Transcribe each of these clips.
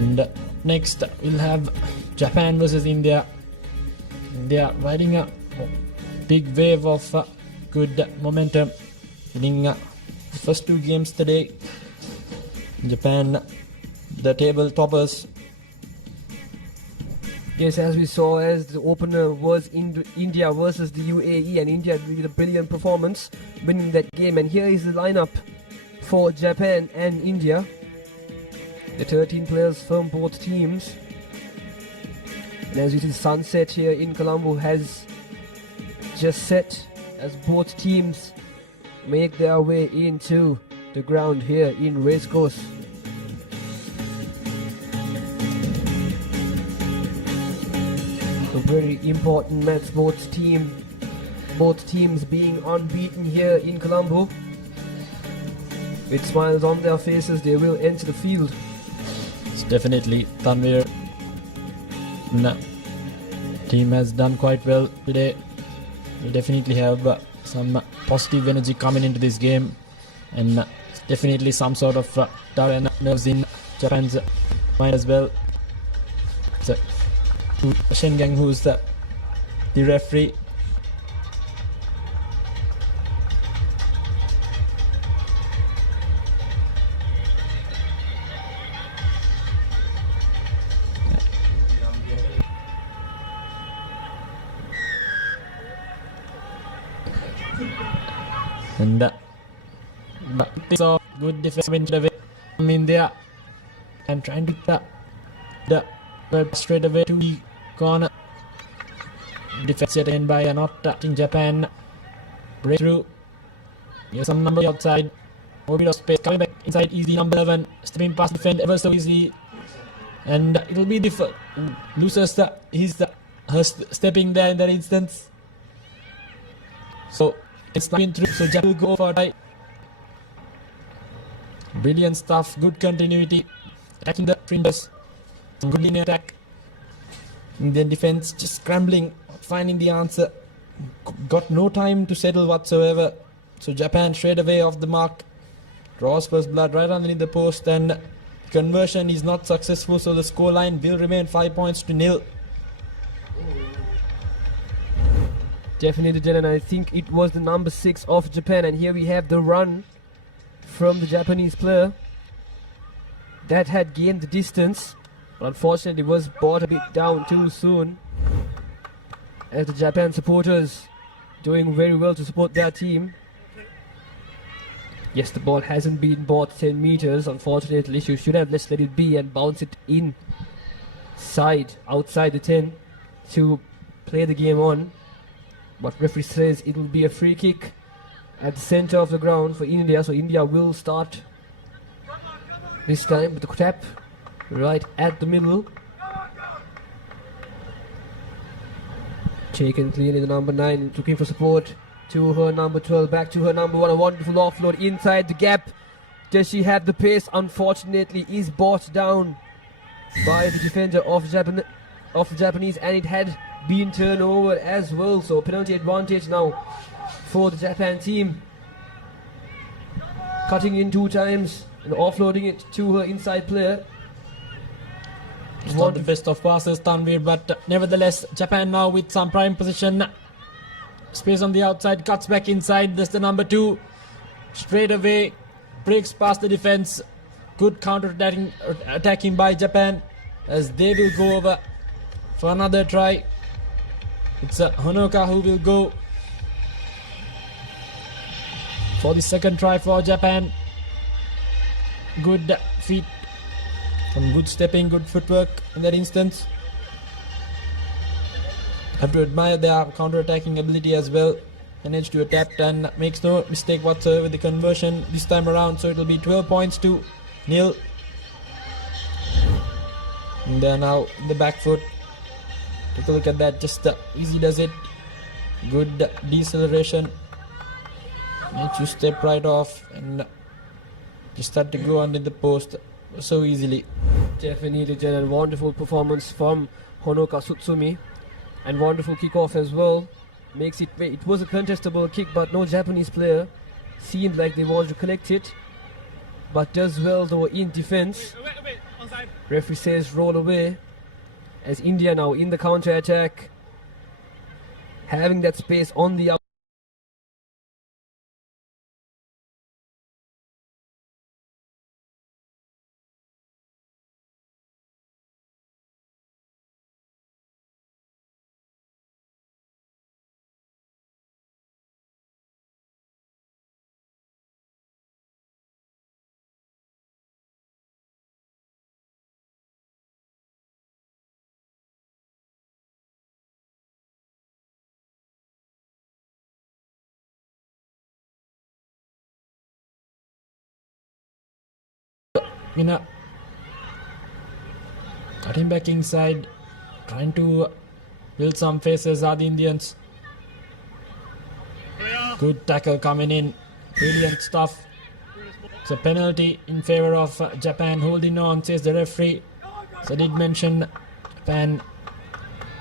And next we'll have Japan versus India. India riding a big wave of good momentum, winning the first two games today. Japan, the table toppers. Yes, as we saw, as the opener was India versus the UAE, and India did a brilliant performance, winning that game. And here is the lineup for Japan and India. The 13 players from both teams. And as you see, sunset here in Colombo has just set as both teams make their way into the ground here in Racecourse. A very important match, both teams being unbeaten here in Colombo. With smiles on their faces, they will enter the field. It's definitely Tanvir. Team has done quite well today. We definitely have some positive energy coming into this game, and definitely some sort of doubt and nerves in Japan's mind as well. So, Shengang, who's the referee. And so good defense from India, and trying to put the web straight away to the corner. Defense yet again by not touching Japan. Breakthrough. Here's some number outside. More bit of space coming back inside. Easy number 11. Stepping past defend ever so easy. And it'll be difficult. Loses her stepping there in that instance. So it's been through. So Japan will go for a try. Brilliant stuff. Good continuity. Attacking the fringes. Some good linear attack. Indian defense just scrambling, finding the answer. Got no time to settle whatsoever. So Japan straight away off the mark. Draws first blood right underneath the post, and conversion is not successful. So the scoreline will remain 5-0. Definitely, Dylan. I think it was the number 6 of Japan, and here we have the run from the Japanese player that had gained the distance, but unfortunately was brought a bit down too soon, as the Japan supporters doing very well to support their team. Yes, the ball hasn't been bought 10 meters. Unfortunately, you should have just let it be and bounce it outside the 10 to play the game on. But referee says it will be a free kick at the center of the ground for India. So India will start this time with the tap right at the middle. Taken clearly, the number 9 looking for support to her number 12, back to her number 1. A wonderful offload inside the gap. Does she have the pace? Unfortunately is brought down by the defender of the Japanese, and it had been turned over as well. So penalty advantage now for the Japan team. Cutting in 2 times and offloading it to her inside player. It's not the best of passes, Tanvir, but nevertheless, Japan now with some prime position. Space on the outside, cuts back inside. That's the number 2. Straight away, breaks past the defense. Good counter-attacking by Japan, as they will go over for another try. It's Honoka who will go for the second try for Japan. Good feet, some good stepping, good footwork in that instance. Have to admire their counter-attacking ability as well. Managed to adapt and makes no mistake whatsoever with the conversion this time around. So it will be 12-0. And they're now in the back foot. Take a look at that, just easy does it. Good deceleration. Makes you step right off and just start to go under the post so easily. Definitely, Jen, wonderful performance from Honoka Tsutsumi, and wonderful kickoff as well. Makes it was a contestable kick, but no Japanese player seemed like they wanted to collect it, but does well though in defense. Referee says roll away. As India now in the counter attack, having that space on the winner. Cutting back inside, trying to build some faces are the Indians. Good tackle coming in, brilliant stuff. It's a penalty in favor of Japan, holding on, says the referee. So I did mention Japan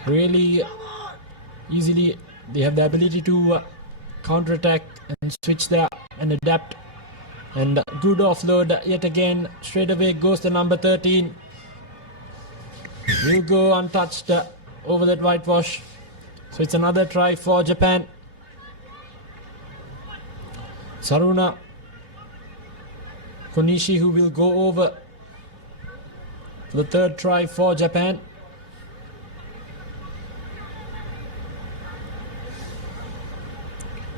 really easily, they have the ability to counter-attack and switch there and adapt. And good offload yet again. Straight away goes the number 13. Will go untouched over that whitewash. So it's another try for Japan. Saruna Konishi, who will go over for the third try for Japan.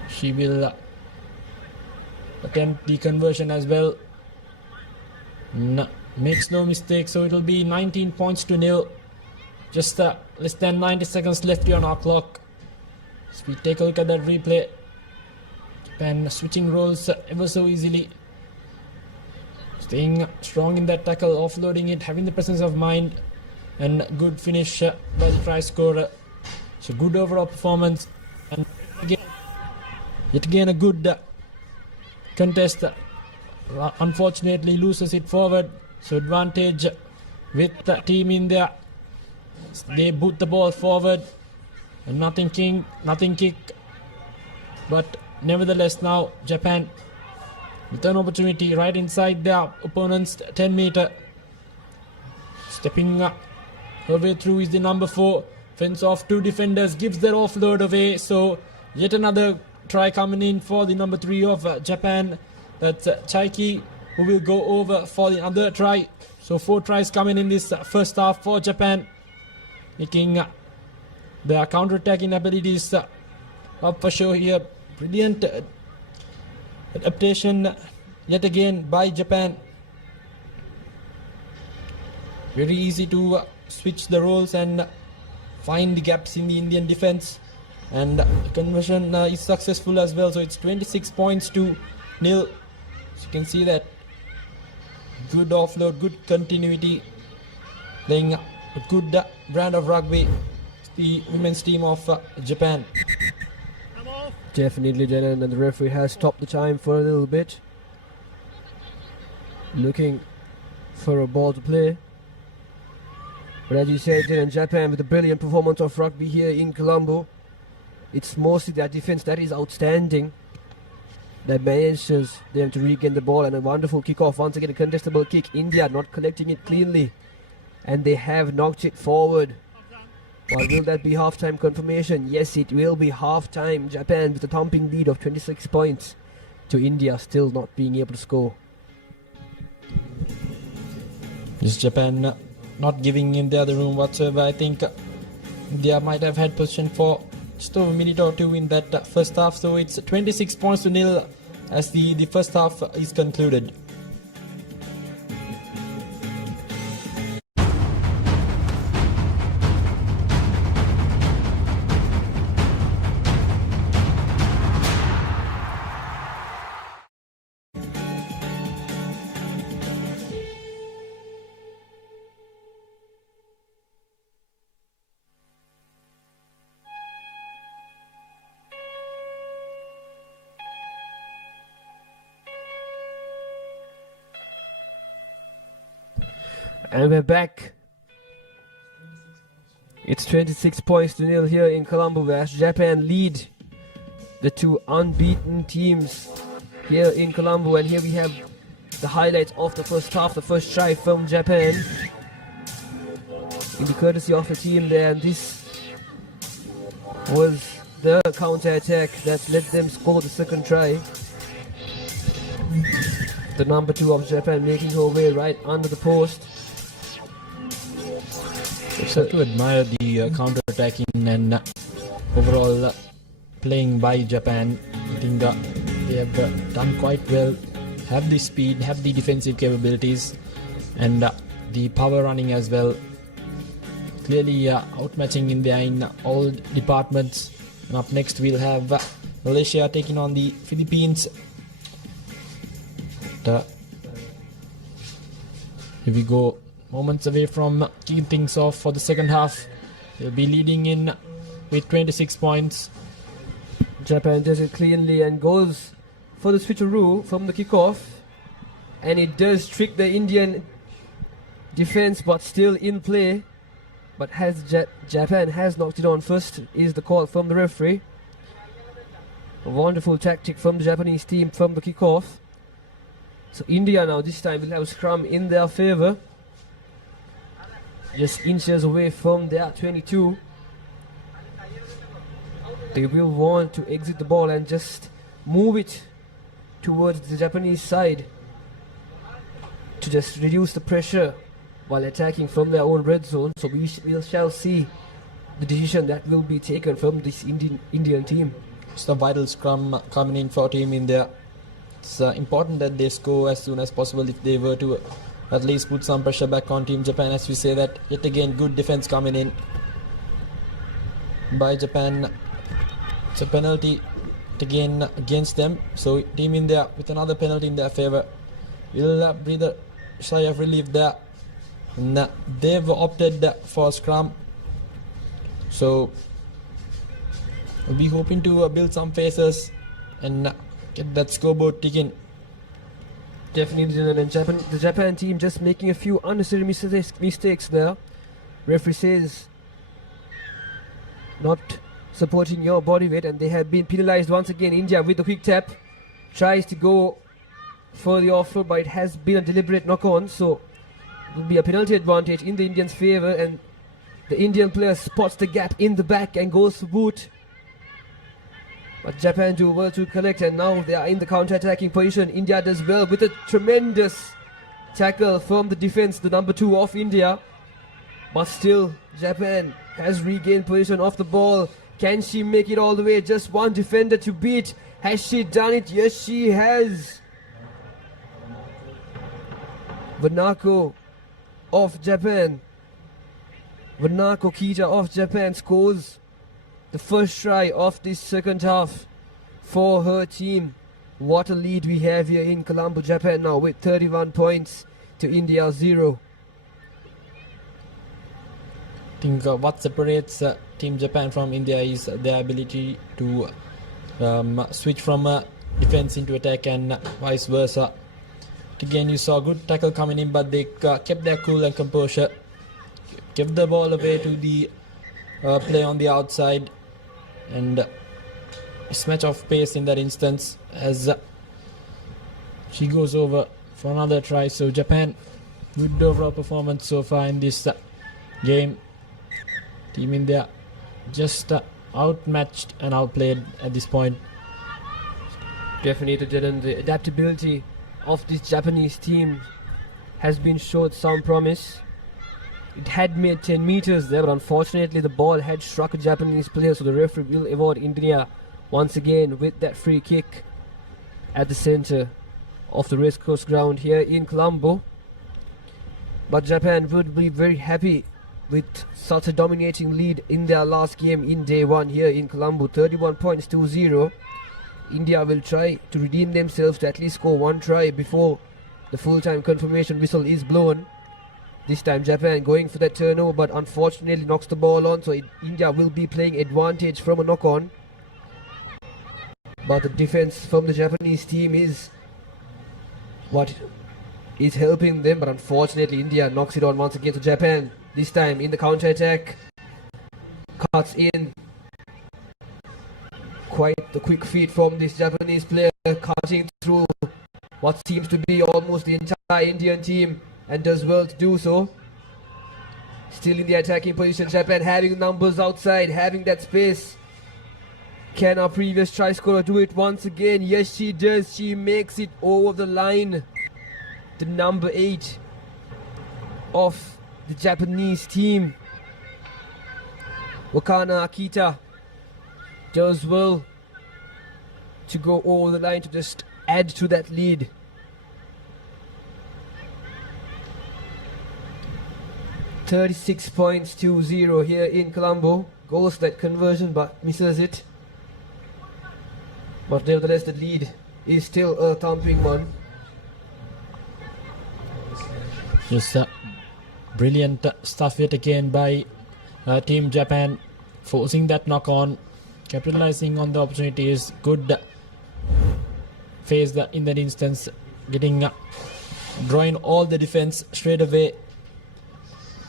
She will attempt the conversion as well. Makes no mistake, so it will be 19 points to nil. Just less than 90 seconds left here on our clock. As we take a look at that replay, Japan switching roles ever so easily, staying strong in that tackle, offloading it, having the presence of mind, and good finish by the try scorer. So good overall performance, and yet again a good contest. Unfortunately loses it forward, so advantage with the team in there. They boot the ball forward and nothing kick, but nevertheless now Japan with an opportunity right inside their opponent's 10-meter. Stepping her way through is the number 4, fends off 2 defenders, gives their offload away. So yet another try coming in for the number 3 of Japan. That's Chaiki, who will go over for the other try. So 4 tries coming in this first half for Japan, making their counter-attacking abilities up for show here. Brilliant adaptation yet again by Japan. Very easy to switch the roles and find the gaps in the Indian defense, and the conversion is successful as well. So it's 26 points to nil. So you can see that good offload, good continuity, playing a good brand of rugby, the women's team of Japan. Definitely, Janan, and the referee has stopped the time for a little bit, looking for a ball to play. But as you said, Janan, Japan with a brilliant performance of rugby here in Colombo. It's mostly their defense that is outstanding, that manages them to regain the ball, and a wonderful kickoff. Once again, a contestable kick. India not collecting it cleanly, and they have knocked it forward. Or will that be half-time confirmation? Yes, it will be half-time. Japan with a thumping lead of 26 points to India still not being able to score. Is Japan not giving in the other room whatsoever? I think India might have had possession for just over a minute or two in that first half. So it's 26 points to nil as the first half is concluded. And we're back. It's 26 points to nil here in Colombo, as Japan lead the 2 unbeaten teams here in Colombo. And here we have the highlights of the first half. The first try from Japan in the courtesy of the team there, and this was the counter-attack that let them score the second try. The number 2 of Japan making her way right under the post. It's hard to admire the counter-attacking and overall playing by Japan. I think they have done quite well, have the speed, have the defensive capabilities, and the power running as well. Clearly outmatching India in all departments. And up next we'll have Malaysia taking on the Philippines. Here we go, moments away from kicking things off for the second half. They'll be leading in with 26 points. Japan does it cleanly and goes for the switcheroo from the kickoff, and it does trick the Indian defense, but still in play. But Japan has knocked it on first is the call from the referee. A wonderful tactic from the Japanese team from the kickoff. So India now this time will have scrum in their favour, just inches away from their 22. They will want to exit the ball and just move it towards the Japanese side to just reduce the pressure while attacking from their own red zone. So we shall see the decision that will be taken from this Indian team. It's the vital scrum coming in for Team India. It's important that they score as soon as possible if they were to at least put some pressure back on Team Japan. As we say that, yet again good defense coming in by Japan. It's a penalty again against them. So Team India with another penalty in their favour will breathe a sigh of relief there. And they've opted for scrum. So we'll be hoping to build some faces and get that scoreboard ticking. Definitely, and the Japan team just making a few unnecessary mistakes there. Referee says not supporting your body weight, and they have been penalized once again. India with the quick tap tries to go for the offer, but it has been a deliberate knock-on, so it will be a penalty advantage in the Indians' favour, and the Indian player spots the gap in the back and goes for boot. But Japan do well to collect, and now they are in the counter-attacking position. India does well with a tremendous tackle from the defense, the number 2 of India. But still, Japan has regained position of the ball. Can she make it all the way? Just one defender to beat. Has she done it? Yes, she has. Vanako of Japan. Vanako Kita of Japan scores the first try of this second half for her team. What a lead we have here in Colombo, Japan now with 31 points to India 0. I think what separates Team Japan from India is their ability to switch from defense into attack and vice versa. Again, you saw good tackle coming in, but they kept their cool and composure, kept the ball away to the play on the outside, and a mismatch of pace in that instance as she goes over for another try. So Japan, good overall performance so far in this game. Team India just outmatched and outplayed at this point. Definitely, the adaptability of this Japanese team has been showed some promise. It had made 10 meters there, but unfortunately the ball had struck a Japanese player, so the referee will award India once again with that free kick at the center of the race course ground here in Colombo. But Japan would be very happy with such a dominating lead in their last game in day 1 here in Colombo, 31 points to 0. India will try to redeem themselves to at least score one try before the full-time confirmation whistle is blown. This time Japan going for that turnover, but unfortunately knocks the ball on, so India will be playing advantage from a knock-on. But the defense from the Japanese team is what is helping them, but unfortunately India knocks it on once again to Japan. This time in the counter-attack, cuts in. Quite the quick feet from this Japanese player, cutting through what seems to be almost the entire Indian team, and does well to do so. Still in the attacking position, Japan having numbers outside, having that space. Can our previous try scorer do it once again? Yes, she does. She makes it over the line. The number 8 of the Japanese team, Wakana Akita, does well to go over the line to just add to that lead. $36 points to 0 here in Colombo. Goes that conversion but misses it. But nevertheless, the lead is still a thumping one. Just brilliant stuff yet again by Team Japan, forcing that knock on, capitalizing on the opportunities. Good phase in that instance, getting drawing all the defense straight away.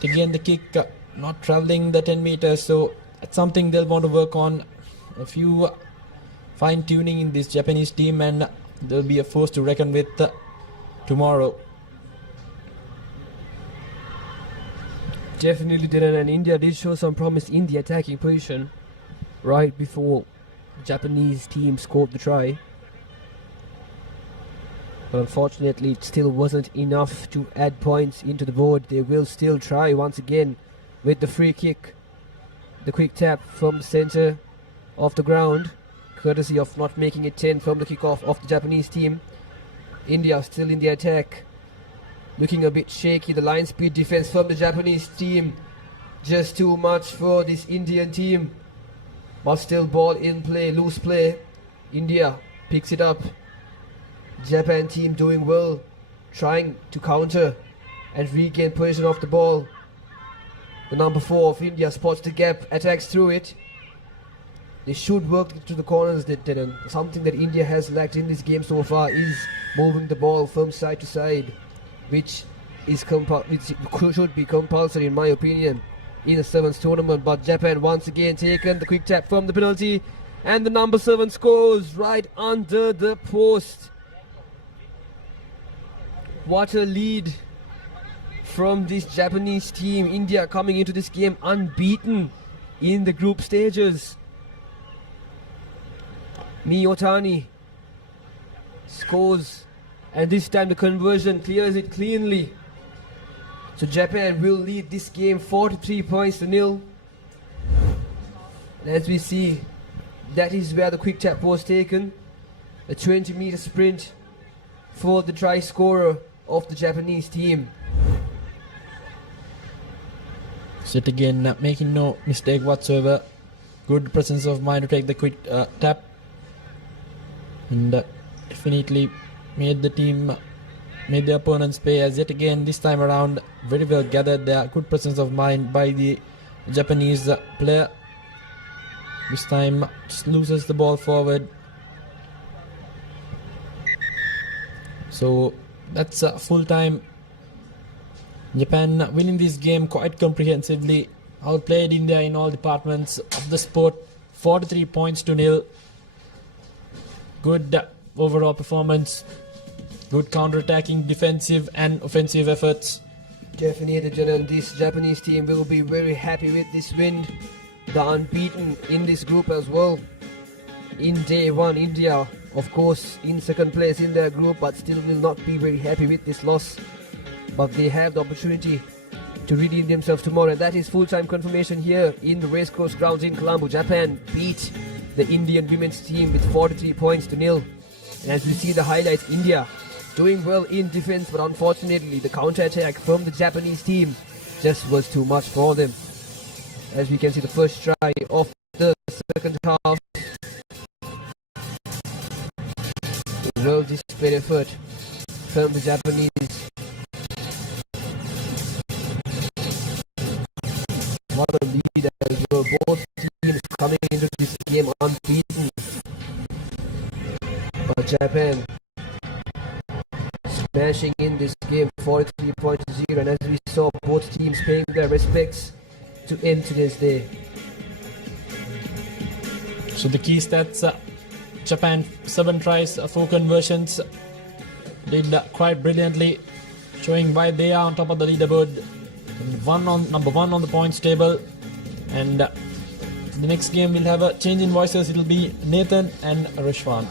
Again, the kick not traveling the 10 meters, so that's something they'll want to work on. A few fine tuning in this Japanese team, and they'll be a force to reckon with tomorrow. Definitely, Dylan, and India did show some promise in the attacking position right before the Japanese team scored the try. But unfortunately, it still wasn't enough to add points into the board. They will still try once again with the free kick. The quick tap from the center of the ground, courtesy of not making it 10 from the kickoff of the Japanese team. India still in the attack, looking a bit shaky. The line speed defense from the Japanese team, just too much for this Indian team. But still ball in play, loose play. India picks it up. Japan team doing well, trying to counter and regain possession of the ball. The number 4 of India spots the gap, attacks through it. They should work to the corners. Something that India has lacked in this game so far is moving the ball from side to side, which should be compulsory in my opinion in a sevens tournament. But Japan once again taken the quick tap from the penalty, and the number 7 scores right under the post. What a lead from this Japanese team. India coming into this game unbeaten in the group stages. Miyotani scores, and this time the conversion clears it cleanly. So Japan will lead this game 43 points to 0. And as we see, that is where the quick tap was taken. A 20-meter sprint for the try scorer of the Japanese team. Sit again, making no mistake whatsoever. Good presence of mind to take the quick tap, and definitely made the opponents pay, as yet again this time around very well gathered there. Good presence of mind by the Japanese player. This time just loses the ball forward. So that's full time. Japan winning this game quite comprehensively. Outplayed India in all departments of the sport. 43 points to 0. Good overall performance. Good counter-attacking, defensive and offensive efforts. Definitely, Janan, this Japanese team will be very happy with this win. The unbeaten in this group as well. In day 1, India, of course, in second place in their group, but still will not be very happy with this loss. But they have the opportunity to redeem themselves tomorrow. And that is full-time confirmation here in the racecourse grounds in Colombo. Japan beat the Indian women's team with 43 points to 0. And as we see the highlights, India doing well in defense, but unfortunately the counter-attack from the Japanese team just was too much for them. As we can see, the first try of the second half. Well displayed effort from the Japanese. What a lead as well. Both teams coming into this game unbeaten. But Japan smashing in this game 43 points to 0. And as we saw, both teams paying their respects to end today's day. So the key stats, Japan 7 tries, 4 conversions, did quite brilliantly, showing why they are on top of the leaderboard. And number one on the points table. And the next game we'll have a change in voices. It'll be Nathan and Rishwan.